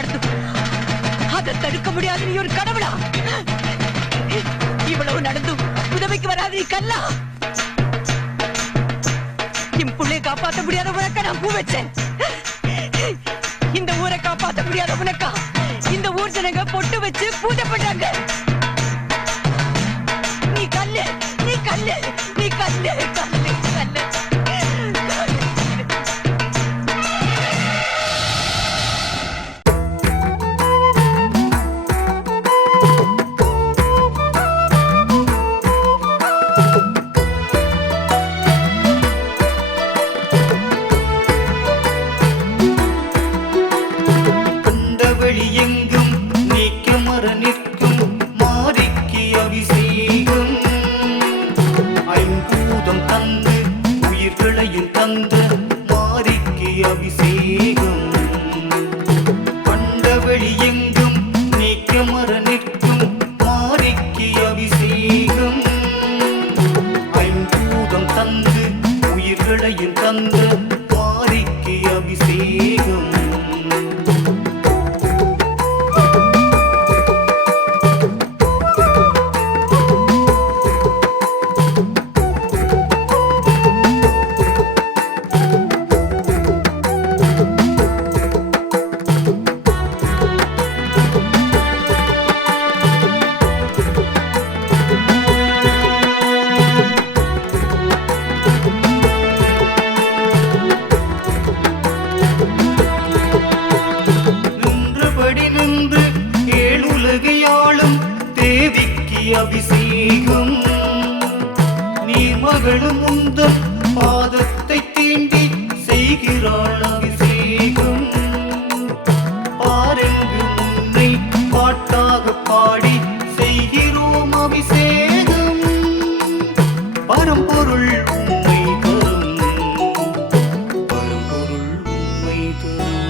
நடத்தும். அதை தடுக்க முடியாது. நீ ஒரு கடவுளா? இவ்வளவு நடந்தும் உதவிக்கு வராது நீ கல்லா? என் புள்ளைய காப்பாற்ற முடியாத உனக்கா நான் பூ வச்சேன். இந்த ஊரை காப்பாற்ற முடியாத உனக்கா இந்த ஊர் ஜனங்க பொட்டு வச்சு பூஜை பண்றாங்க. நீ கல்லு, நீ கல்லு, நீ கல்லு, கல்லு, கல்லு. அபிஷேகம் நீர்மகளும் உந்தன் பாதத்தை தீண்டி செய்கிறாள் அபிஷேகம். பாரெங்கு முன்னை பாட்டாக பாடி செய்கிறோம் அபிஷேகம். பரம்பொருள் உண்மை தரும், பரம்பொருள் உண்மை தரும்.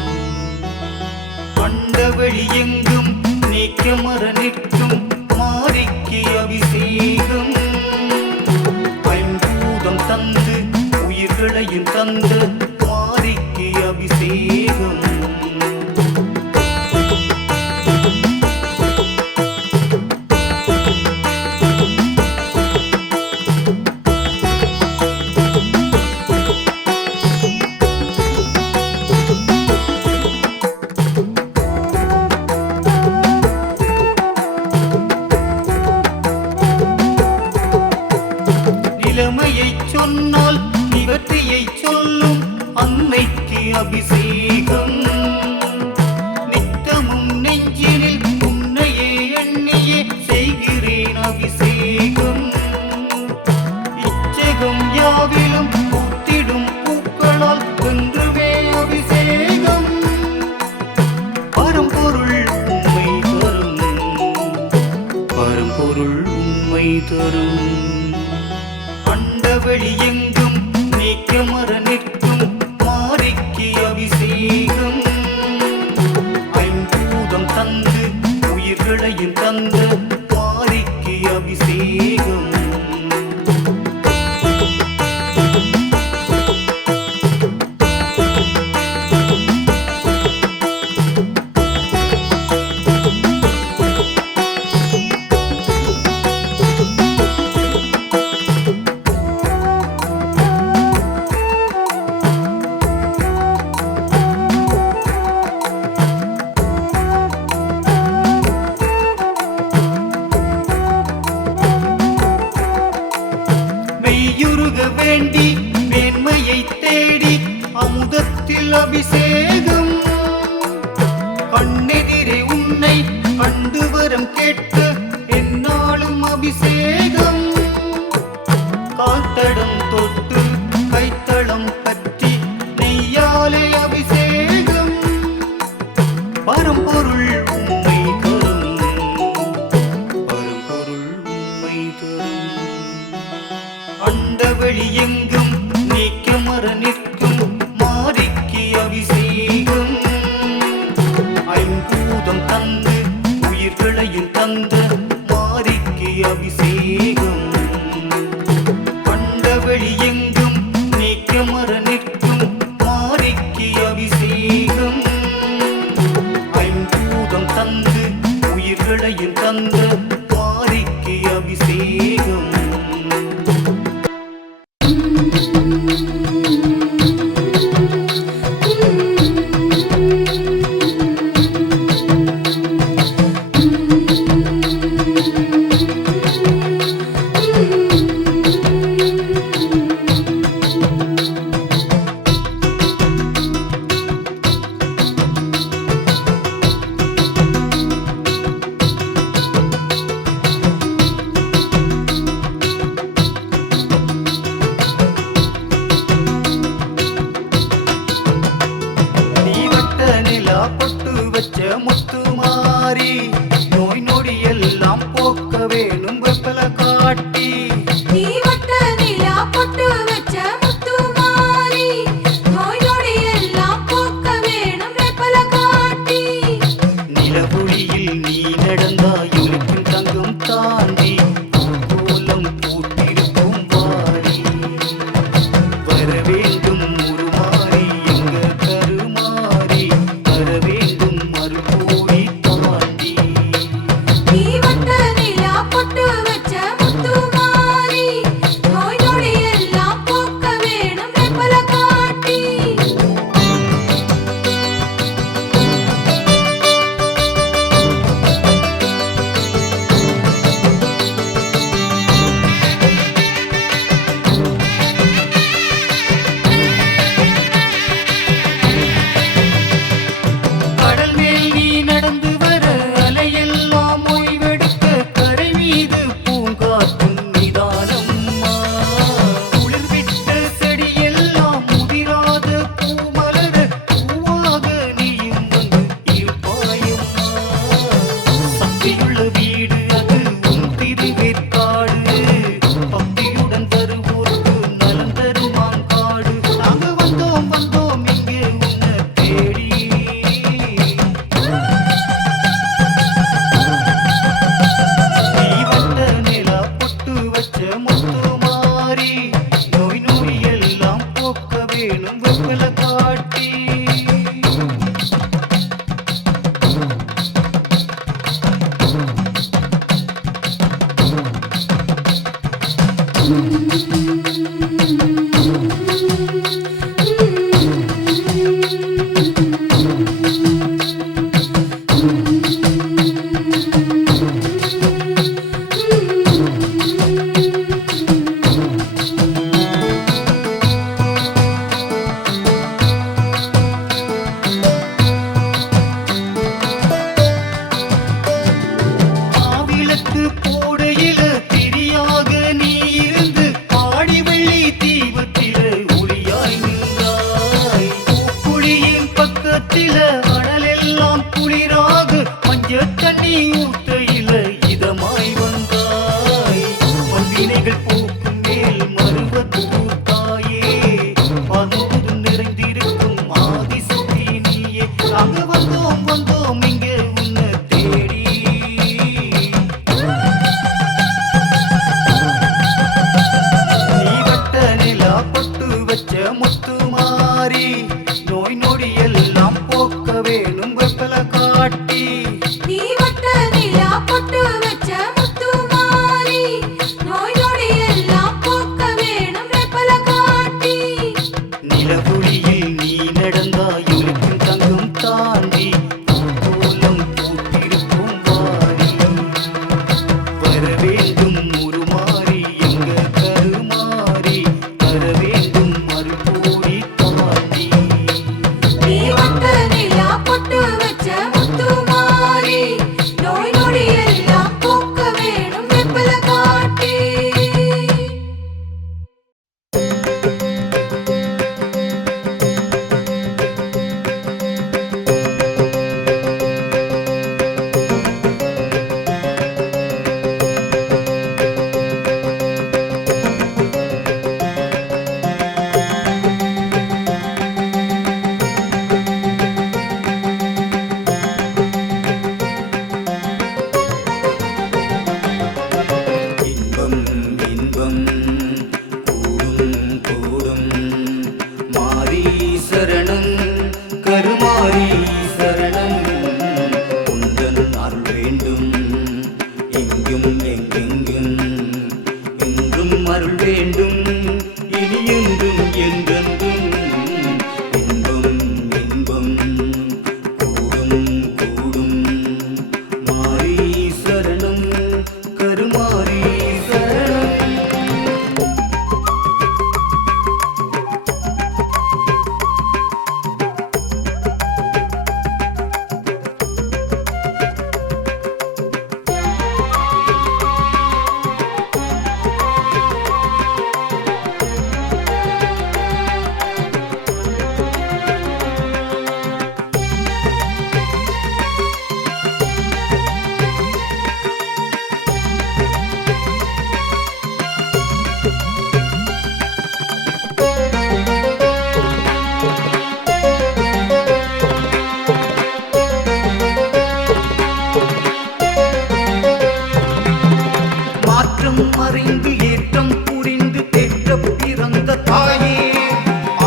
பண்டவழி எங்கும் நீக்க மர நிற்கும் மாரிக்கு அபிஷேகம். ஐம்பூதம் தந்து உயிர்களையும் தந்த மாரிக்கு அபிஷேகம். சொன்னால் நிவர்த்தியை சொல்லும் அன்னைக்கு அபிஷேகம். நித்தமும் நெஞ்சினில் உன்னையே எண்ணியே செய்கிறேன் அபிஷேகம். இச்சகம் யாவிலும் பூத்திடும் பூக்களால் வென்றுவே அபிஷேகம். பரம்பொருள் உண்மை தரும், பரம்பொருள் உண்மை தரும். அண்டவழி எங்கும் நீக்க மர நிற்கும் மாரிக்கு அபிஷேகம். ஐம்பூதம் தந்து உயிர்களையும் தந்த மாரிக்கு அபிஷேகம். வேண்டி மேன்மையை தேடி அமுதத்தில் அபிஷேகம். கண்ணெதிரே உன்னை கண்டு வரம் கேட்டு என்னாலும் அபிஷேகம். கால்தடம் தொட்டு கைத்தளம் பற்றி நெய்யாலே அபிஷேகம். பரம்பொருள் உண்மை தரும், பரம்பொருள் உண்மை தரும். அண்டவழி எங்கும் நீக்க மர நிற்கும் மாரிக்கு அபிஷேகம்.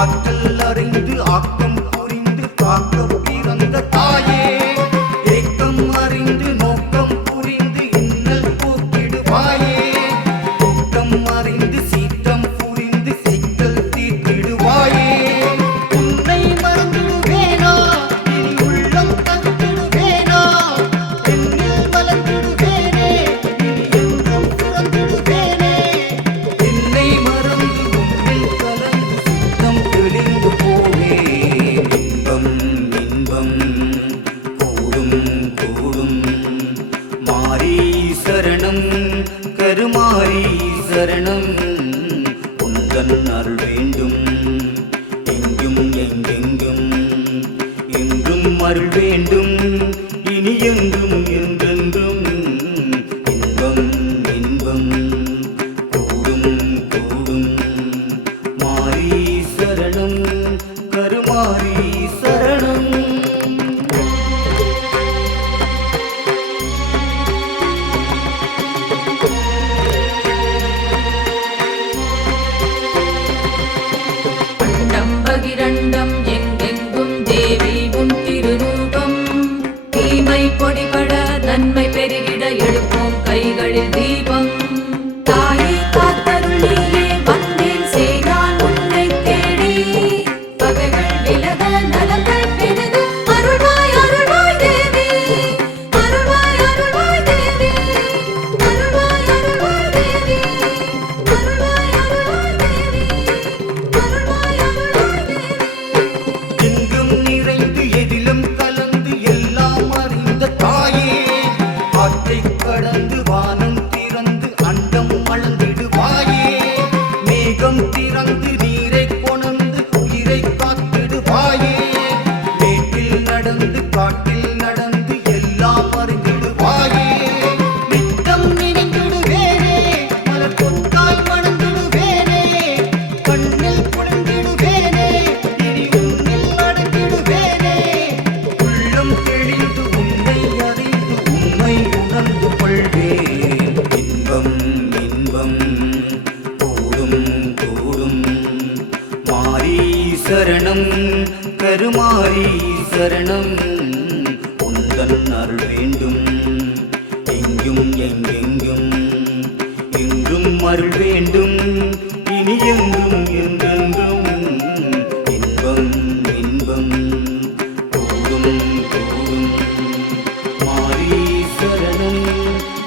ஆற்றல் அறிந்து ஆக்கம் புரிந்து காக்க பிறந்த தாயே ஏக்கம் அறிந்து நோக்கம் புரிந்து இன்னல் போக்கிடுவாயே கூட்டம் அறிந்து சீற்றம் புரிந்து சிக்கல் தீர்த்திடுவாயே உன்னை மறந்துடுவேனா இனி உள்ளம் தந்திடுவேனா என்னில் மலர்ந்திடுவேனே இனி என்றும் சுரந்திடுவேனே என்னை மறந்து உன்னில் கலந்து சுத்தம் தெளிந்து போவேன் இன்பம் இன்பம் கூடும் கூடும் மாரி சரணம் கருமாரி சரணம் உந்தன் அருள் வேண்டும் எங்கும் எங்கெங்கும் என்றும் அருள் வேண்டும் இனி என்றும் என்றென்றும் இன்பம் இன்பம் கூடும் கூடும் மாரி சரணம் கருமாரி சரணம் அண்டம் பகிரண்டம் எங்கெங்கும் தேவி உன் திருரூபம் தீமை பொடிபட நன்மை பெருகிட எழுப்போம் கைகளில் தீபம் தாயே காத்தருள் நீயே வந்தேன் செய்தான் உன்னை தேடி பகைகள் விலக நலங்கள் பெருக அருள்வாய் அருள்வாய் தேவி அருள்வாய் அருள்வாய் தேவி அருள்வாய் அருள்வாய் தேவி அருள்வாய் அருள்வாய் தேவி அருள்வாய் அருள்வாய் தேவி எங்கும் நிறைந்து எதிலும் கலந்து எல்லாம் அறிந்த தாயே ஆற்றை கடந்து வானம் திறந்து அண்டம் அளந்திடுவாயே மேகம் திறந்து நீரை கொணர்ந்து உயிரை காத்திடுவாயே மேட்டில் நடந்து காட்டில் நடந்து எல்லாம் அறிந்திடுவாயே நித்தம் நினைந்திடுவேனே மலர் கொத்தாய் மணந்திடுவேனே கண்ணில் குளிர்ந்திடுவேனே இனி உன்னில் அடங்கிடுவேனே உள்ளம் தெளிந்து உன்னை அறிந்து உண்மை உணர்ந்து கொள்வேன் இன்பம் இன்பம் கூடும் கூடும் மாரி சரணம் கருமாரி சரணம் உந்தன் அருள் வேண்டும் எங்கும் எங்கெங்கும் என்றும் அருள் வேண்டும் இனி என்றும் என்றென்றும் இன்பம் இன்பம் கூடும் கூடும் மாரி சரணம்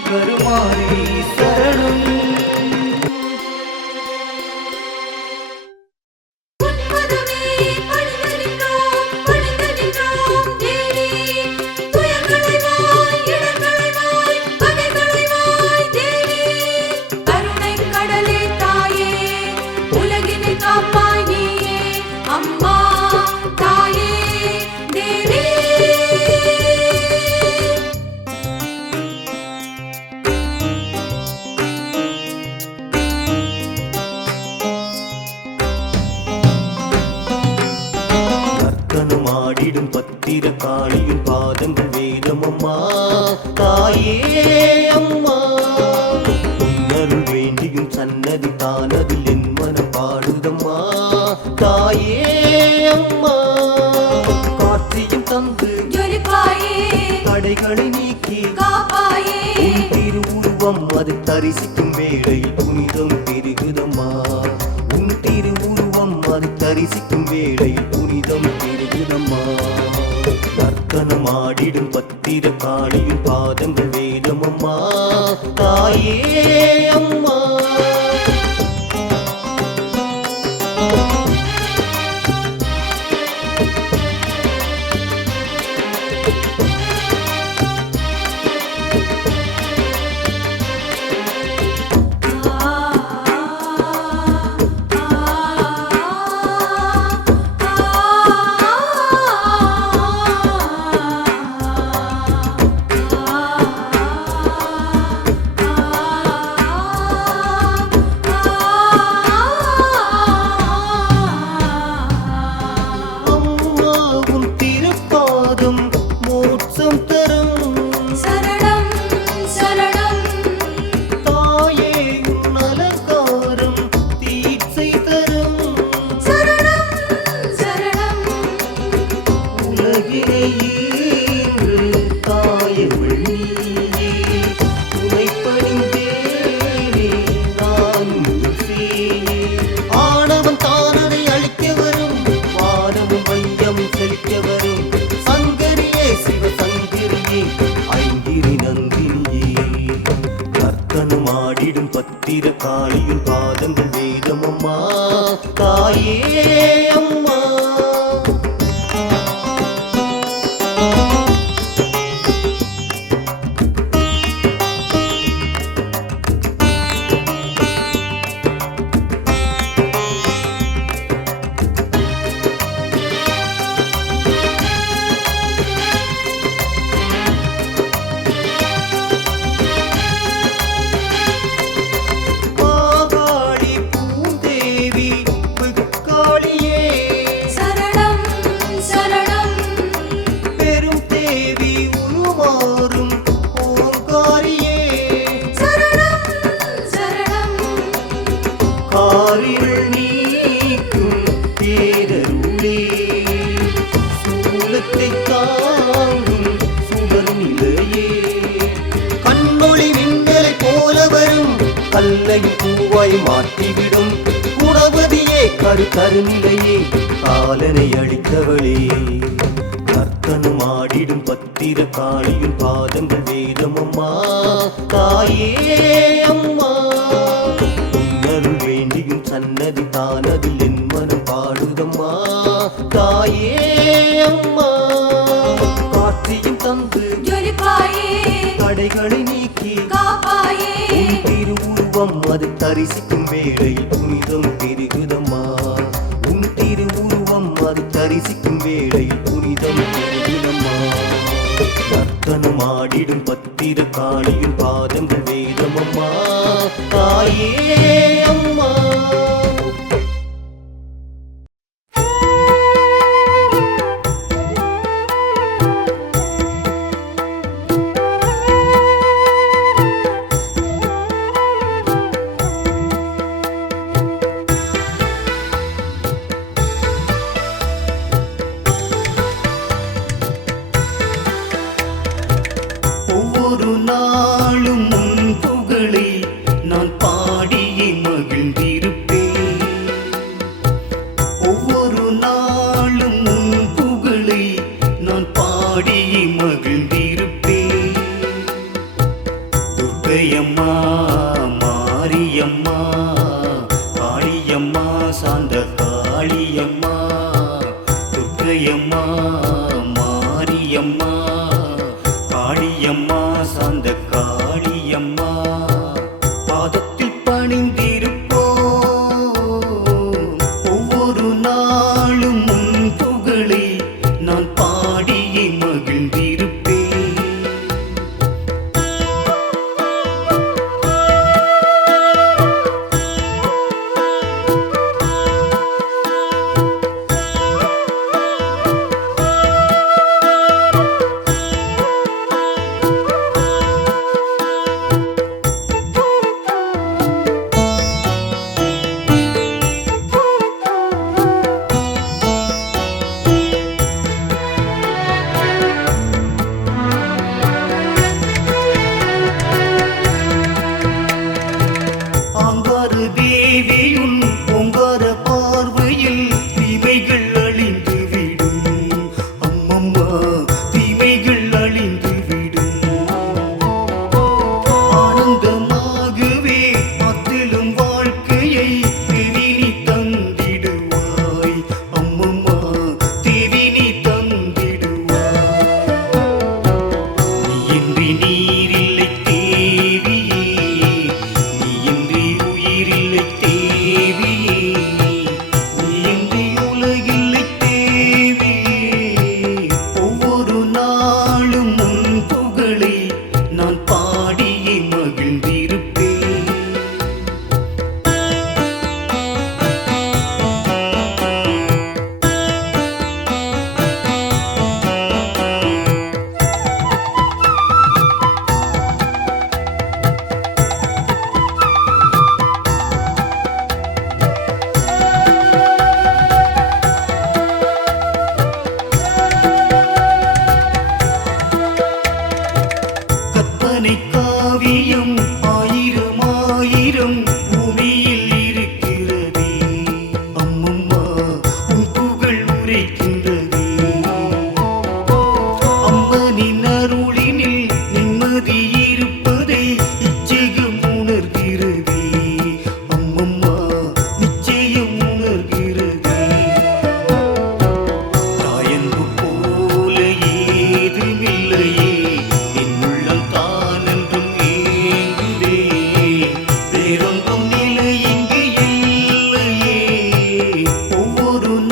கருமாரி சரணம் உன்மதமே பணிந்து நின்றோம் பணிந்து நின்றோம் தேவி துயர்களை வாய் இடர்களை வாய் பகைகளை வாய் தேவி கருணை கடலே தாயே உலகினை காப்பாய் நீயே அம்மா தாயே தேவி நர்த்தனமாடிடும் பத்திர காளியின் பாதங்கள் வேதமம்மா தாயே அம்மா உன்னருள் வேண்டியும் சன்னதி தானதில் என் மனம் பாடுதம்மா தாயே அம்மா காட்சியும் தந்து ஜொலிப்பாயே தடைகளை நீக்கி காப்பாயே உன் திருவுருவம் அதை தரிசிக்கும் வேளையில் புனிதம் பெருகுதம்மா உன் திருவுருவம் அதை தரிசிக்கும் வேளையில் புனிதம் பெருகுதம்மா நர்த்தனமாடிடும் பத்திர காளியின் பாதங்கள் வேதமம்மா தாயே அம்மா அம்மா. மாகாளி பூந்தேவி வெக்காளியே, சரணம் சரணம் பெரும் தேவி உருமாறும் ஓங்காரியே, சரணம் சரணம் காரிருள் நீக்கும் பேரருளே, சூலத்தை தாங்கும் சுடர்நிலையே, கண்ணொளி மின்னலை போல வரும் கல்லை பூவாய் மாற்றிவிடும் குணவதியே, கருநிலையே, காலனை அழித்தவளே, கர்த்தனும் ஆடிடும் பத்திர காளியும் பாதங்கள் வேதம் அம்மா. தாயே அம்மா, உன்னருள் வேண்டியும் சன்னதி தானதில் என் மனம் பாடுதம்மா. தாயே அம்மா, காட்சியும் தந்து ஜொலிப்பாயே தடைகளை நீக்கி காப்பாயே உன் திருவுருவம் அது தரிசிக்கும் வேளையில் புனிதம் பெருகுதம்மா. உன் திருவுருவம் அது தரிசிக்கும் வேளையில் புனிதம் பெருகுதம்மா. நர்த்தனம் ஆடிடும் பத்திர காளியும் பாதங்கள் வேதம் அம்மா. தாயே அம்மா. ஒவ்வொரு நாளும் உன் புகழை நான் பாடியே மகிழ்ந்திருப்பேன். ஒவ்வொரு நாளும் உன் புகழை நான் பாடியே மகிழ்ந்திருப்பேன். துர்க்கையம்மா, மாரியம்மா, காளியம்மா, சாந்த காளியம்மா, துர்க்கையம்மா, மாரியம்மா, காளியம்மா, சாந்த காளியம்மா, பாதத்தில் பணிந்திருப்போம். ஒவ்வொரு நாளும் உன் புகழை நான் பாடியே மகிழ்ந்திருப்பேன்.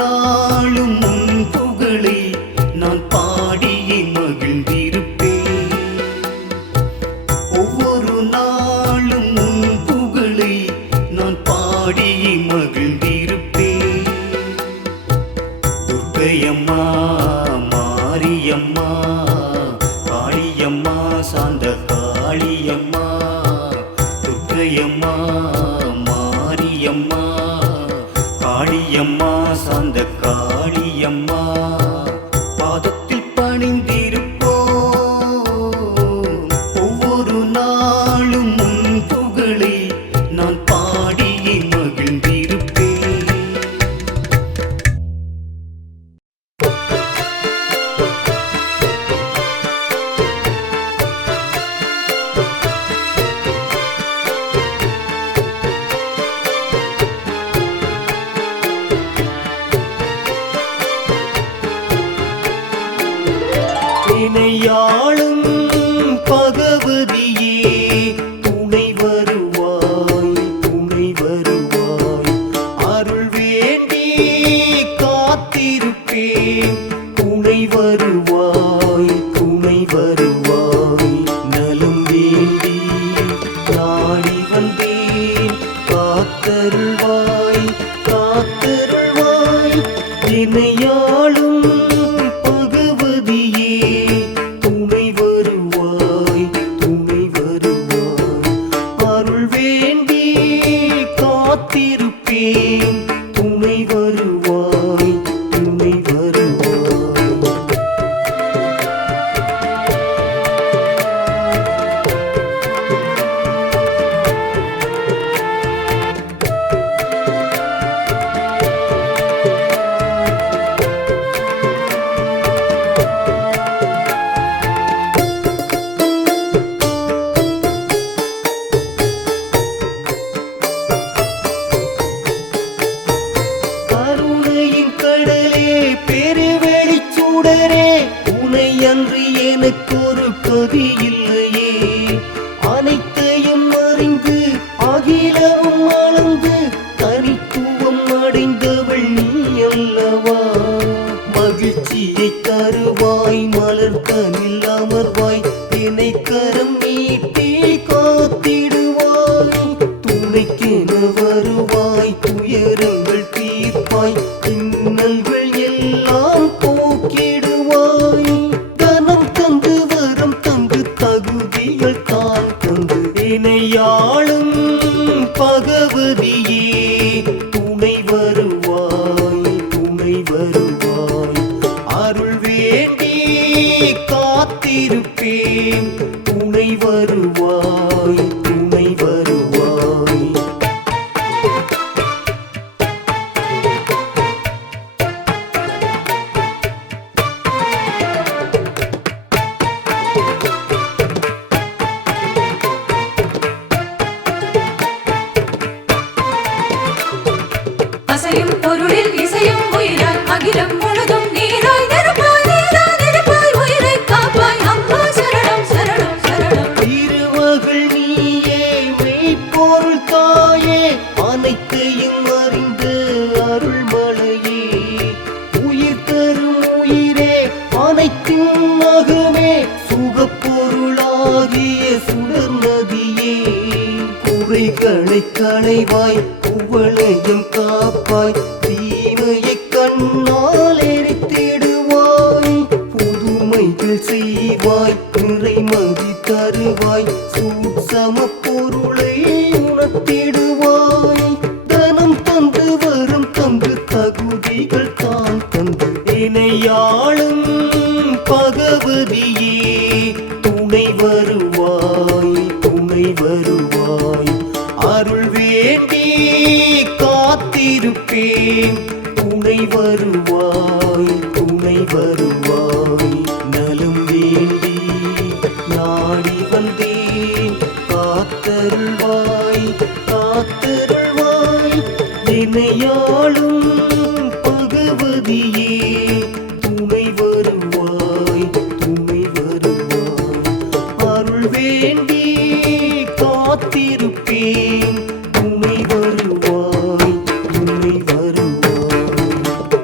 நாளும் உன் புகழை நான் பாடியே மகிழ்ந்திருப்பேன். ஒவ்வொரு நாளும் உன் புகழை நான் பாடியே மகிழ்ந்திருப்பேன். துர்க்கையம்மா, மாரியம்மா, காளியம்மா, சாந்த காளியம்மா, துர்க்கையம்மா, மாரியம்மா, காளியம்மா, சாந்த காளியம்மா, பாதத்தில் பணிந்திருப்போம். ஒவ்வொரு நாளும் உன் புகழை நான் பாடியே மகிழ்ந்திருப்பேன். இணையாளும் பகவதியே துணை வருவாய், துணை வருவாய். அருள் வேண்டி காத்திருப்பேன். துணை வருவாய், துணை வருவாய். நலம் வேண்டி நாடி வந்தேன். காத்தருள்வாய், காத்தருள்வாய். இணையாளும் பகவதியே துணை வருவாய், துணை வருவாய். அருள் வேண்டி காத்திருப்பேன். துணை வருவாய், துணை வருவாய். கருணையின் கடலே, பெருவெளிச் சுடரே, உனை அன்றி எனக்கொரு கதி இல்லையே. அனைத்தையும் அறிந்து அகிலமும் அளந்து தனித்துவம் அடைந்தவள் நீ அல்லவா. மகிழ்ச்சியை தருவாய், மலர்தனில் அமர்வாய், என்னை கரம் நீட்டி காத்திடுவாய். துணைக்கென வருவாய், துயரங்கள் தீர்ப்பாய், இன்னல்கள் எல்லாம் போக்கிடுவாய். தனம் தந்து வரம் தந்து தகுதிகள் தான் தந்து இணையாளும் பகவதியே துணை வருவாய், துணை வருவாய். அருள் வேண்டி காத்திருப்பேன். துணை வருவாய், துணை வருவாய். அசையும் பொருளில் இசையும் உயிராய் அகிலம் முழுதும் நீராய் நெருப்பாய், நீராய் நெருப்பாய், உயிரை காப்பாய் அம்மா. சரணம் சரணம் சரணம். திருமகள் நீயே, மெய்ப்பொருள் தாயே, அனைத்தையும் அறிந்து அருள்மலையே. உயிர் தரும் உயிரே, அனைத்தின் மகமே, சுகப்பொருளாகிய சுடர் நதியே. குறைகளை களைவாய், குவளையும் காப்பாய், தீமையை கண்ணால் எரித்திடுவாய். புதுமைகள் செய்வாய், நிறைமதி தருவாய், சூட்சம பொருளை உணர்த்திடுவாய். தனம் தந்து வரம் தந்து தகுதிகள் தான் தந்து இணையாளும் பகவதியே துணை வருவாய், துணை வருவாய். அருள் வேண்டி காத்திருப்பேன். துணை வருவாய், துணை வருவாய். நலம் வேண்டி நாடி வந்தேன். காத்தருள்வாய், காத்தருள்வாய். இணையாளும் பகவதியே துணை வருவாய், துணை வருவாய். அருள் வேண்டி காத்திருப்பேன். துணை வருவாய், துணை வருவாய்.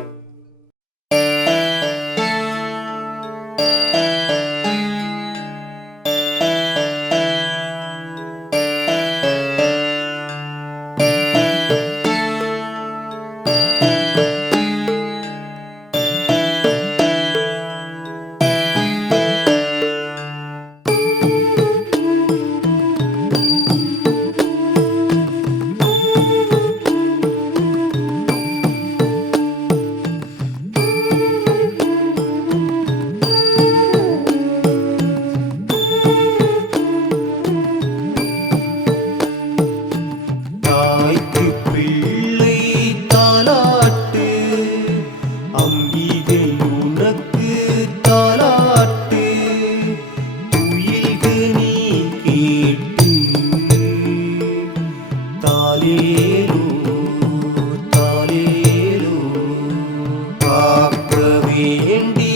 வேண்டி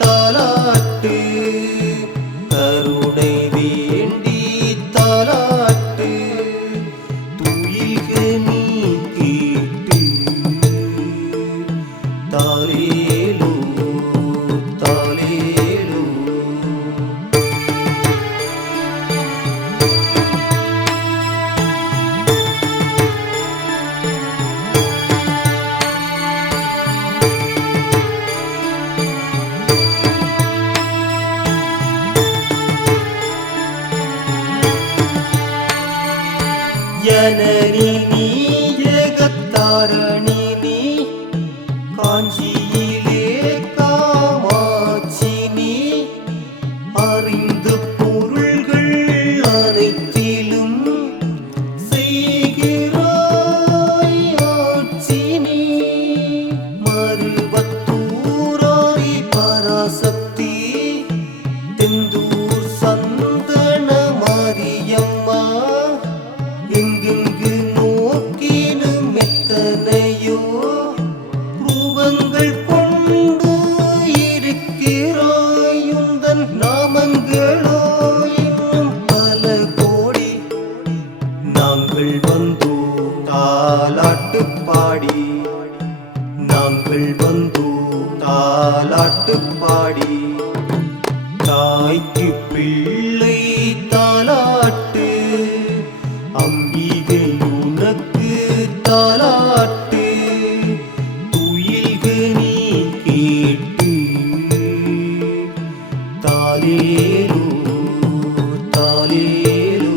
தாலாட்டு கருணை வேண்டி தாலாட்டு துயில்க நீ கேட்டு தாலேலோ தாலேலோ. ஜனனி நீ ஜெகத்தாரணி நீ காஞ்சியிலே காமாட்சி நீ அறிந்த பொருள்கள் அனைத்திலும் செய்கிறாய் ஆட்சி நீ மருவத்தூராய் பராசக்தி தெந்தூர் சந்தன மாரியம்மா எங்கெங்கு நோக்கினும் எத்தனையோ ரூபங்கள் கொண்டு இருக்கிறாய் உந்தன் நாமங்களோ இன்னும் பல கோடி. நாங்கள் வந்தோம் தாலாட்டு பாடி நாங்கள் வந்தோம் தாலாட்டு பாடி தாய்க்கு பிள்ளை தாலாட்டு அம்பிகை உனக்கு தாலாட்டு துயில்க நீ கேட்டு தாலேலோ தாலேலோ.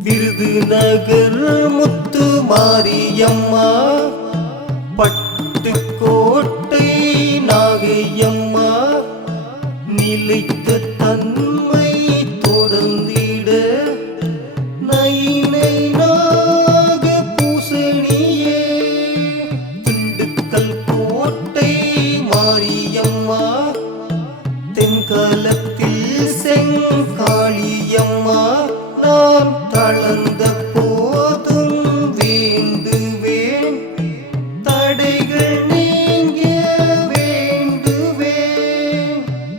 விருதுநகர் முத்து மாரியம்மா பட்டுக்கோட்டை நாகையம்மா நிலைத்த தன்மை தொடர்ந்திட நைனை நாக பூசணியே திண்டுக்கல் கோட்டை மாரியம்மா தென்காலத்தில் செங்காளியம்மா நான் தளர்ந்த போதும் வேண்டுவேன் தடைகள் நீங்க வேண்டுவேன்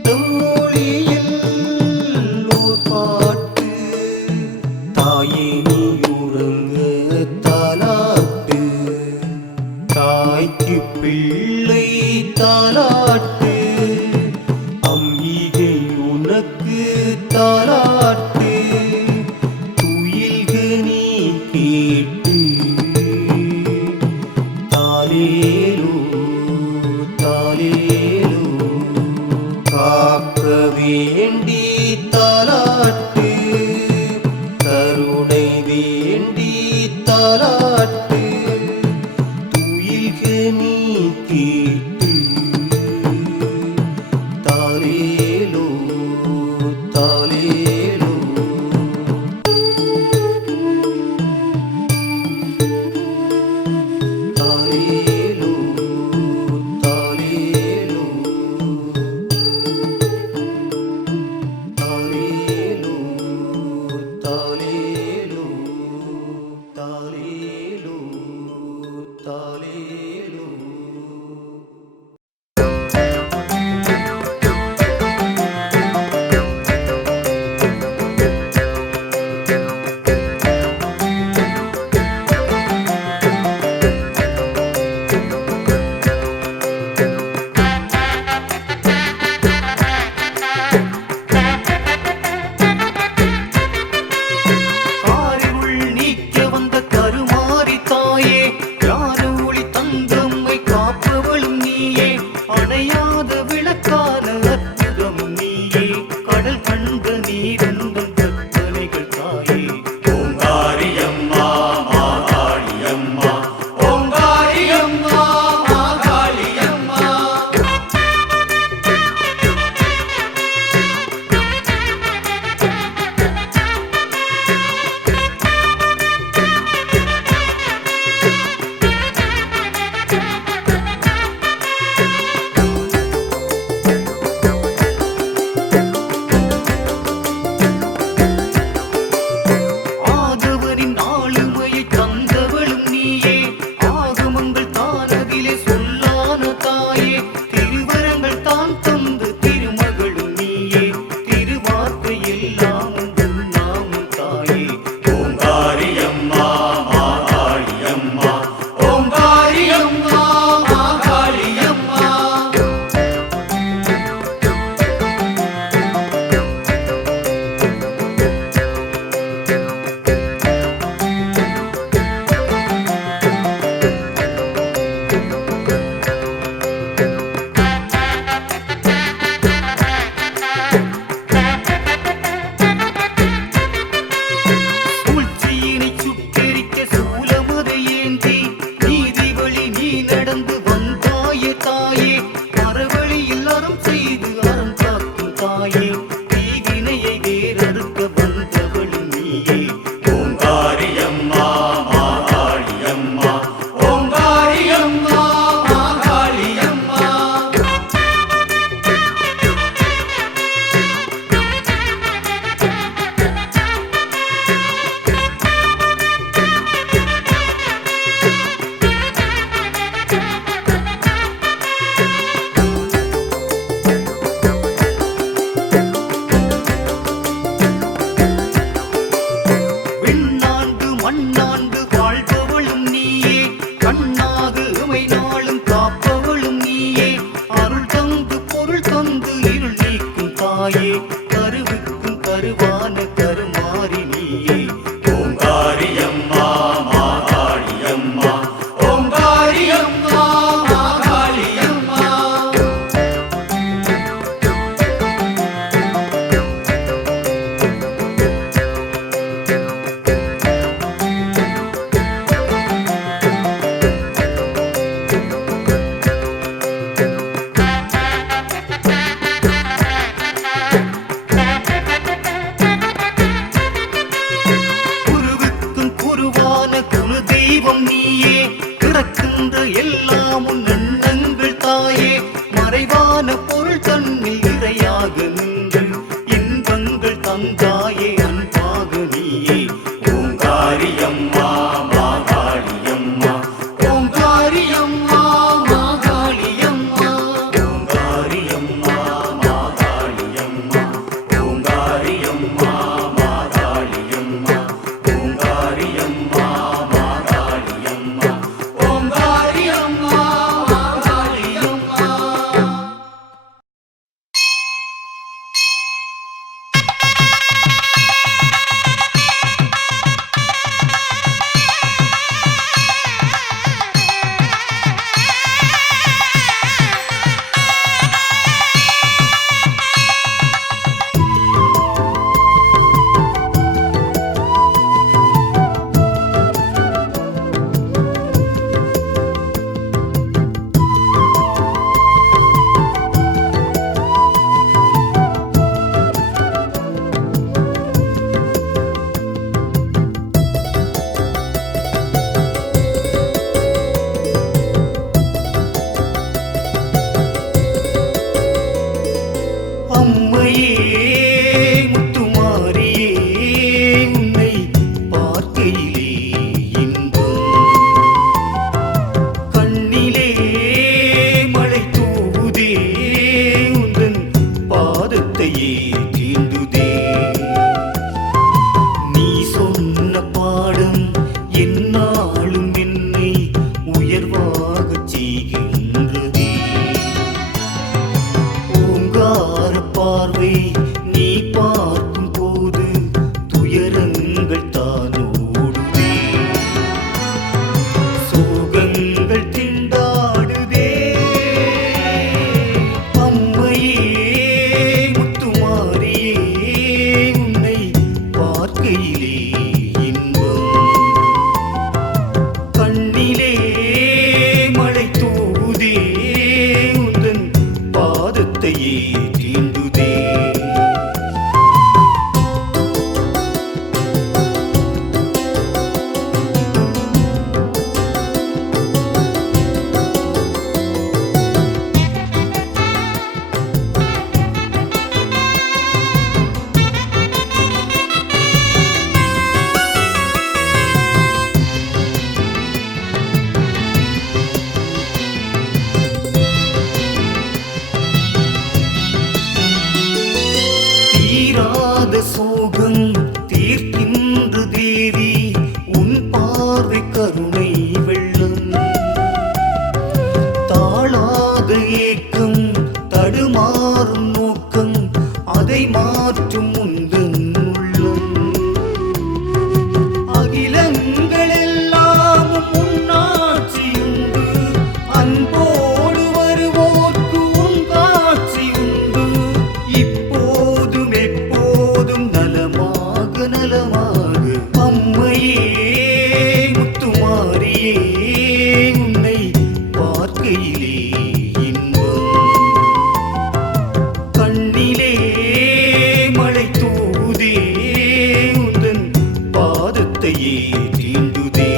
தம்மொழியில் ஓர் பாட்டு தாயே நீ உறங்க தாலாட்டு தாய்க்கு பிள்ளை தாலாட்டு அம்பிகை உனக்கு தாலாட்டு துயில்க நீ கேட்டு தாலேலோ தாலேலோ. காக்க வேண்டி தாலாட்டு கருணை வேண்டி தாலாட்டு துயில்க நீ கேட்டு தாலேலோ தாலேலோ. தாலேலோ தாலேலோ தாலேலோ தாலேலோ தாலேலோ. தெய்வம் நீயே பிறக்கின்ற எல்லாம் உன் எண்ணங்கள் தாயே மறைவான பொருள் தன்னில் இறையாக நின்று இன்பங்கள் தந்தாயே அன்பாக நீயே ஓங்காரியம்மா மாகாளியம்மா ஓங்காரியம்மா மாகாளியம்மா ஓங்காரியம்மா மாகாளியம்மா ஓங்காரியம்மா மாகாளியம்மா ஓங்காரியம்மா மாகாளியம்மா ஓங்காரியம்மா மாகாளியம்மா. அம்மையே முத்துமாரியே உன்னை பார்க்கையிலே இன்பம் கண்ணிலே மழை தூவுதே உந்தன் பாதத்தையே தீண்டுதே நீ சொன்ன பாடம் என்னாலும் என்னை உயர்வாகச் செய்கின்றதே ஓங்கார பார்வை நீ பார்க்கும் போது துயரங்கள் தானோடுதே சோகங்கள் திண்டாடுதே அம்மையே முத்துமாரியே உன்னை பார்க்கையிலே இன்பம் கண்ணிலே மழை தூவுதே உந்தன் பாதத்தையே தீண்டுதே தீராத சோகம் தீர்க்கின்ற தேவி உன் பார்வை கருணை வெள்ளம் தாழாத ஏக்கம் தடுமாறும் நோக்கம் அதை மாற்றும் உந்தன் உள்ளம் அகிலங்கள் எல்லாம் உன்னாட்சியுண்டு அன்போடு வருவோர்க்கு உன் காட்சி உண்டு இப்போதும் எப்போதும் நலமாக நலமாக அம்மையே முத்துமாரியே உன்னை பார்க்கையிலே இன்பம் கண்ணிலே மழை தூவுதே உந்தன் பாதத்தையே தீண்டுதே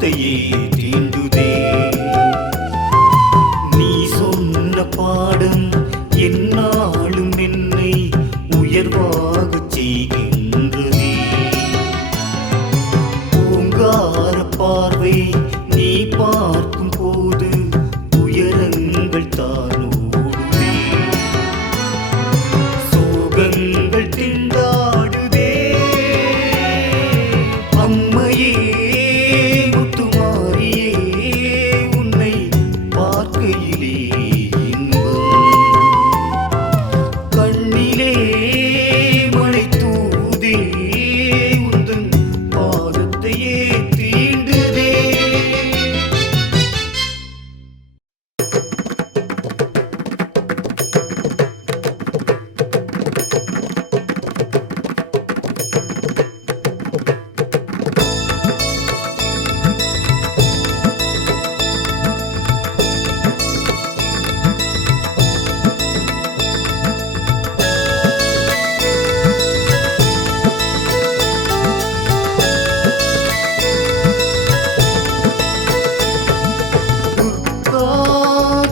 பாதத்தையே தீண்டுதே. நீ சொன்ன பாடம் என்னாலும் என்னை உயர்வாகச் செய்கின்றதே. பூங்கார பார்வை நீ பார்க்கும் போது துயரங்கள் தானோடுதே. சோகங்கள் திண்டாடுதே. அம்மையே முத்துமாரியே உன்னை பார்க்கையிலே இன்பம். கண்ணிலே மழை தூதே உந்தன் பாதத்தையே தீண்டுதே.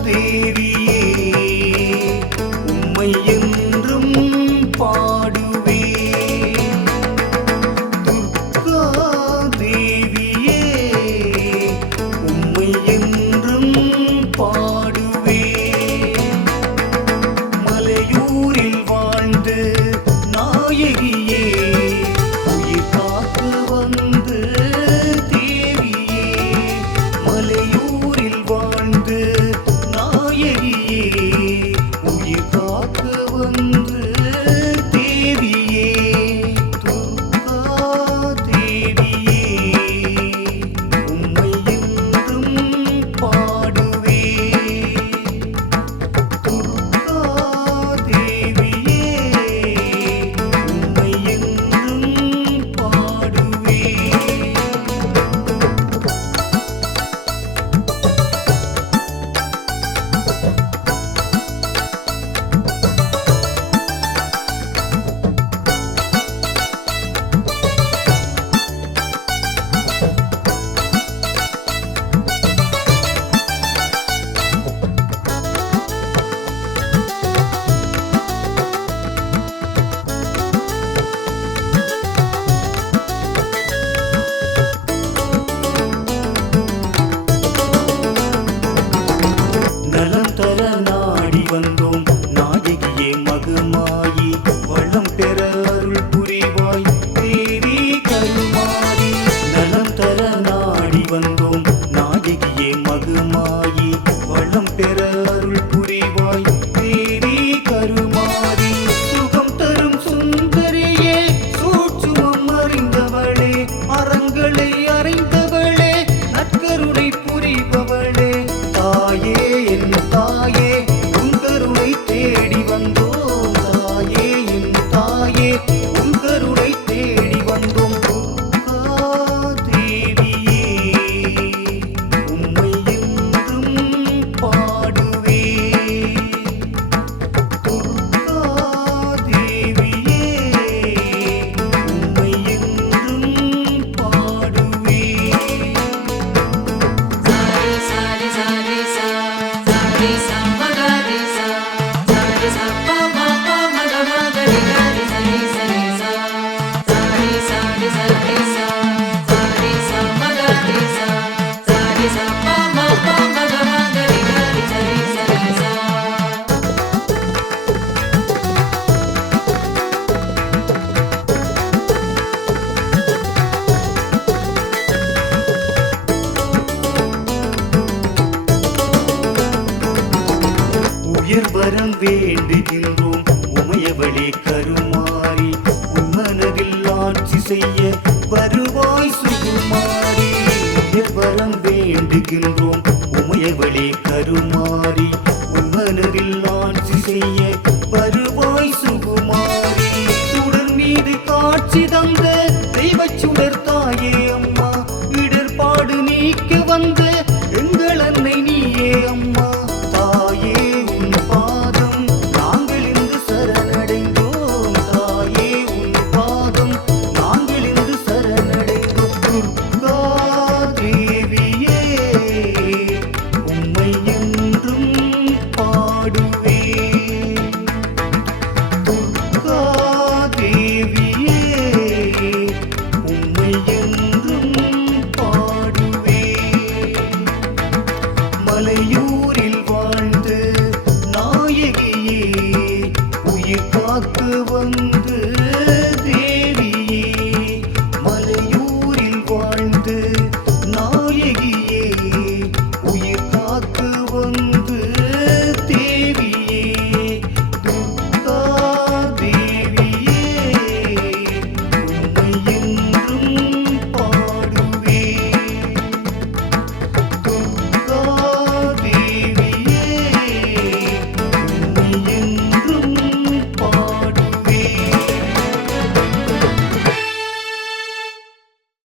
தேவியே உம்மை என்றும் பாடுவேன். துர்கா தேவியே உம்மை என்றும் பாடுவேன். மலையூரில் வாழ்ந்த நாயகியே உயிர் காக்க வந்த தேவியே. மலையூரில் வாழ்ந்த நாயகியே உயிர் காக்க வந்த தேவியே. துர்கா தேவியே உம்மை என்றும் பாடுவேன். துர்கா தேவியே உம்மை என்றும் பாடுவேன். நலம் தர நாடி வந்தோம் நாயகியே மகமாயி. வளம் பெற அருள் புரிவாய் தேவி கருமாரி. நலம் தர நாடி வந்தோம் நாயகியே மகமாயி. வளம் பெற அருள் புரிவாய் தேவி கருமாரி. சுகம் தரும் சுந்தரியே சூட்சுமம் அறிந்தவளே. அறங்களை அறைந்தவளே நற்கருணை புரிபவளே. தாயே என் தாயே உன் கருணை தேடி வந்தோம். தாயே என் தாயே உன் கருணை தேடி வந்தோம். துர்கா தேவியே உம்மை என்றும் பாடுவேன். துர்கா தேவியே உம்மை என்றும் பாடுவேன். Sari sari sari sa magari sa sari sa pa ma pa ma ga ma ga ri ga ri sari sari sa sari sari sari sa sari sa magari sa sari sa pa ma pa ma ga ma ga ri ga ri sari sari sa. உயர் வரம் வேண்டுகின்றோம் உமையவளே கருமாரி. உன்மனதில் ஆட்சி செய்ய வருவாய் சுகுமாரி. உயர் வரம் வேண்டுகின்றோம் உமையவளே கருமாரி. உன்மனதில் ஆட்சி செய்ய வருவாய் சுகுமாரி. சுடர் மீது காட்சி தந்த தெய்வச் சுடர் தாயே அம்மா. இடர்பாடு நீக்க